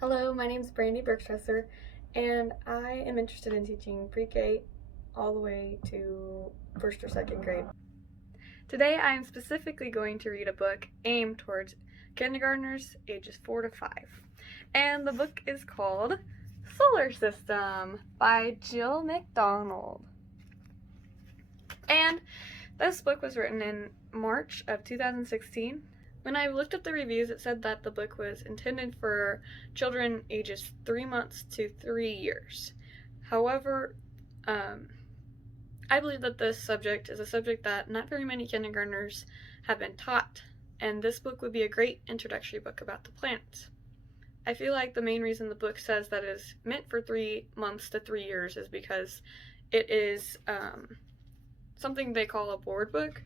Hello, my name is Brandy Bergstresser, and I am interested in teaching pre-K all the way to first or second grade. Today I am specifically going to read a book aimed towards kindergartners ages 4 to 5. And the book is called Solar System by Jill McDonald. And this book was written in March of 2016. When I looked at the reviews, it said that the book was intended for children ages 3 months to 3 years. However, I believe that this subject is a subject that not very many kindergartners have been taught, and this book would be a great introductory book about the planets. I feel like the main reason the book says that it is meant for 3 months to 3 years is because it is something they call a board book,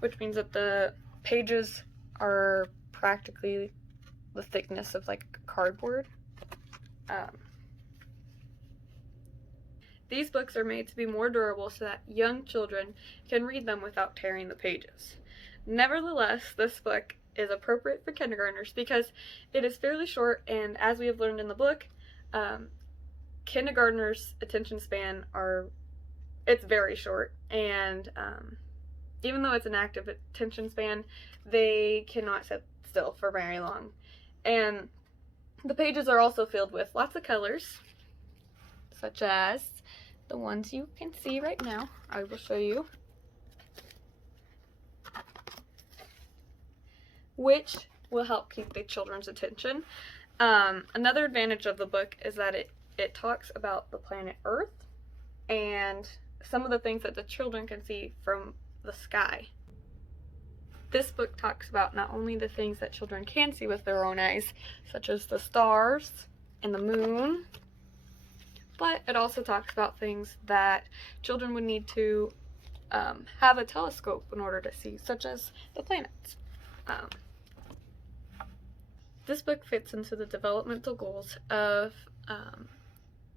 which means that the pages are practically the thickness of like cardboard. These books are made to be more durable so that young children can read them without tearing the pages. Nevertheless, this book is appropriate for kindergartners because it is fairly short, and as we have learned in the book, kindergartners' attention span it's very short, and even though it's an active attention span, they cannot sit still for very long. And the pages are also filled with lots of colors, such as the ones you can see right now. I will show you. Which will help keep the children's attention. Another advantage of the book is that it talks about the planet Earth and some of the things that the children can see from the sky. This book talks about not only the things that children can see with their own eyes, such as the stars and the moon, but it also talks about things that children would need to have a telescope in order to see, such as the planets. This book fits into the developmental goals of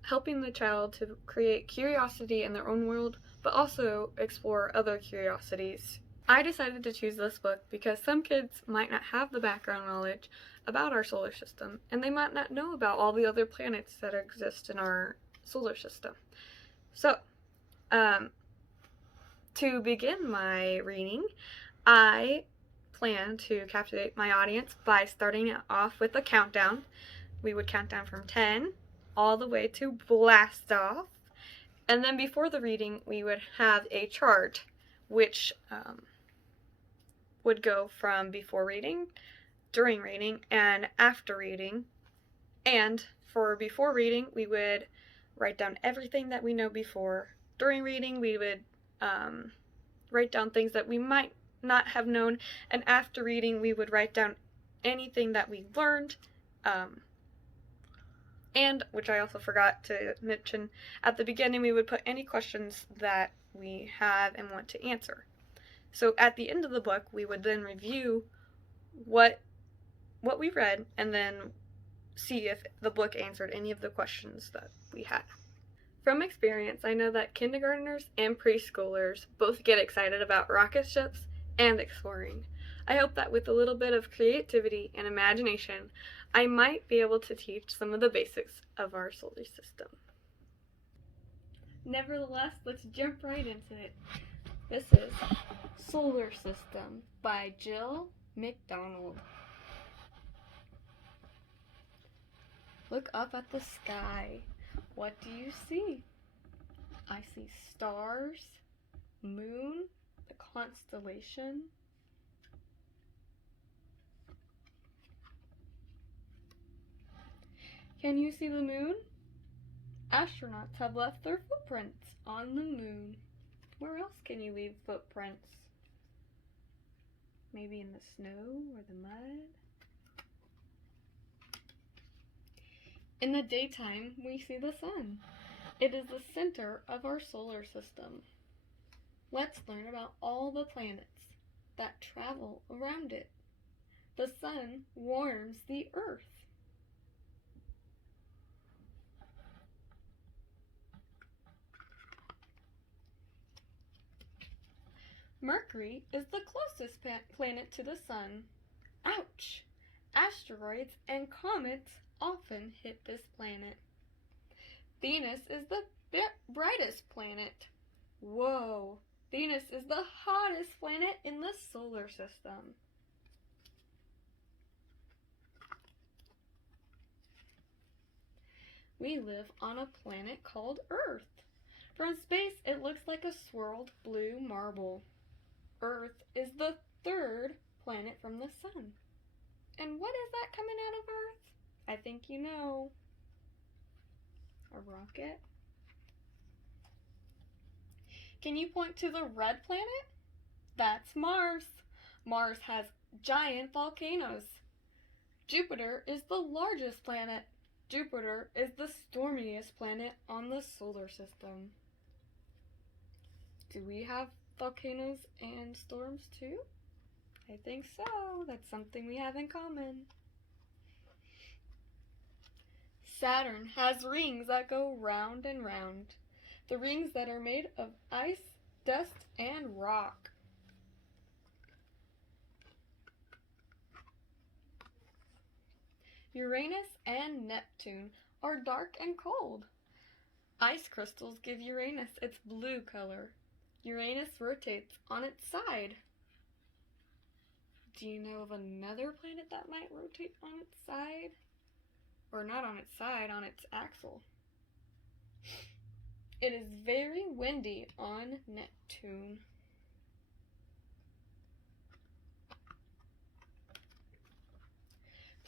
helping the child to create curiosity in their own world, but also explore other curiosities. I decided to choose this book because some kids might not have the background knowledge about our solar system, and they might not know about all the other planets that exist in our solar system. So, to begin my reading, I plan to captivate my audience by starting it off with a countdown. We would count down from 10 all the way to blast off. And then before the reading, we would have a chart, which would go from before reading, during reading, and after reading. And for before reading, we would write down everything that we know before. During reading, we would write down things that we might not have known, and after reading, we would write down anything that we learned. And, which I also forgot to mention, at the beginning we would put any questions that we have and want to answer. So at the end of the book, we would then review what we read and then see if the book answered any of the questions that we had. From experience, I know that kindergartners and preschoolers both get excited about rocket ships and exploring. I hope that with a little bit of creativity and imagination, I might be able to teach some of the basics of our solar system. Nevertheless, let's jump right into it. This is Solar System by Jill McDonald. Look up at the sky. What do you see? I see stars, moon, the constellation. Can you see the moon? Astronauts have left their footprints on the moon. Where else can you leave footprints? Maybe in the snow or the mud? In the daytime, we see the sun. It is the center of our solar system. Let's learn about all the planets that travel around it. The sun warms the earth. Mercury is the closest planet to the sun. Ouch! Asteroids and comets often hit this planet. Venus is the brightest planet. Whoa! Venus is the hottest planet in the solar system. We live on a planet called Earth. From space, it looks like a swirled blue marble. Earth is the third planet from the sun. And what is that coming out of Earth? I think you know. A rocket? Can you point to the red planet? That's Mars. Mars has giant volcanoes. Jupiter is the largest planet. Jupiter is the stormiest planet on the solar system. Do we have volcanoes and storms too? I think so. That's something we have in common. Saturn has rings that go round and round. The rings that are made of ice, dust, and rock. Uranus and Neptune are dark and cold. Ice crystals give Uranus its blue color. Uranus rotates on its side. Do you know of another planet that might rotate on its side? Or not on its side, on its axle. It is very windy on Neptune.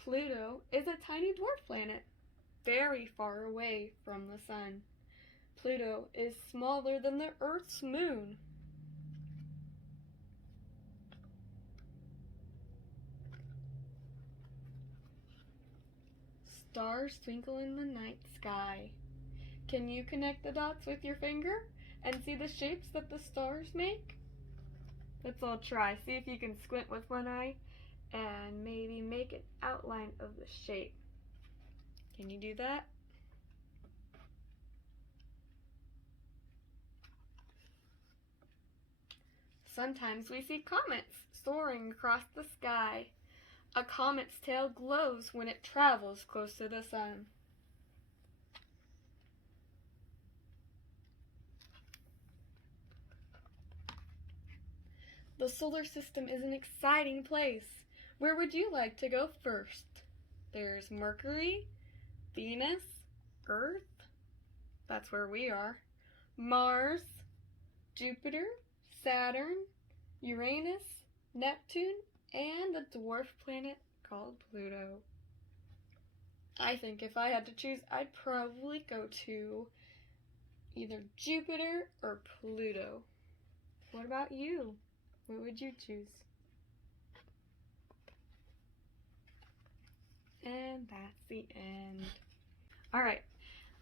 Pluto is a tiny dwarf planet, very far away from the sun. Pluto is smaller than the Earth's moon. Stars twinkle in the night sky. Can you connect the dots with your finger and see the shapes that the stars make? Let's all try. See if you can squint with one eye and maybe make an outline of the shape. Can you do that? Sometimes we see comets soaring across the sky. A comet's tail glows when it travels close to the sun. The solar system is an exciting place. Where would you like to go first? There's Mercury, Venus, Earth, that's where we are, Mars, Jupiter, Saturn, Uranus, Neptune, and the dwarf planet called Pluto. I think if I had to choose, I'd probably go to either Jupiter or Pluto. What about you? What would you choose? And that's the end. Alright,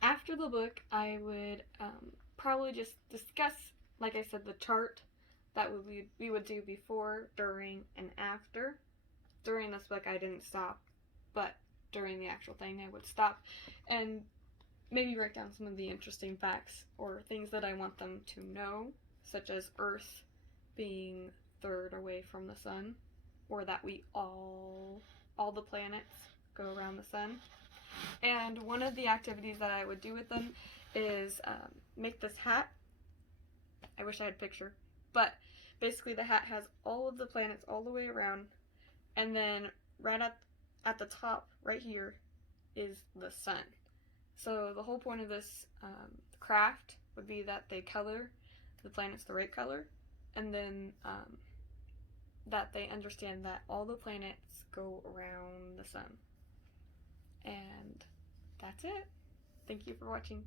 after the book, I would probably just discuss, like I said, the chart that we would do before, during, and after. During this book, I didn't stop, but during the actual thing, I would stop and maybe write down some of the interesting facts or things that I want them to know, such as Earth being third away from the sun, or that we all the planets go around the sun. And one of the activities that I would do with them is make this hat. I wish I had a picture, but basically the hat has all of the planets all the way around, and then right at the top right here is the sun. So the whole point of this craft would be that they color the planets the right color, and then that they understand that all the planets go around the sun. And that's it. Thank you for watching.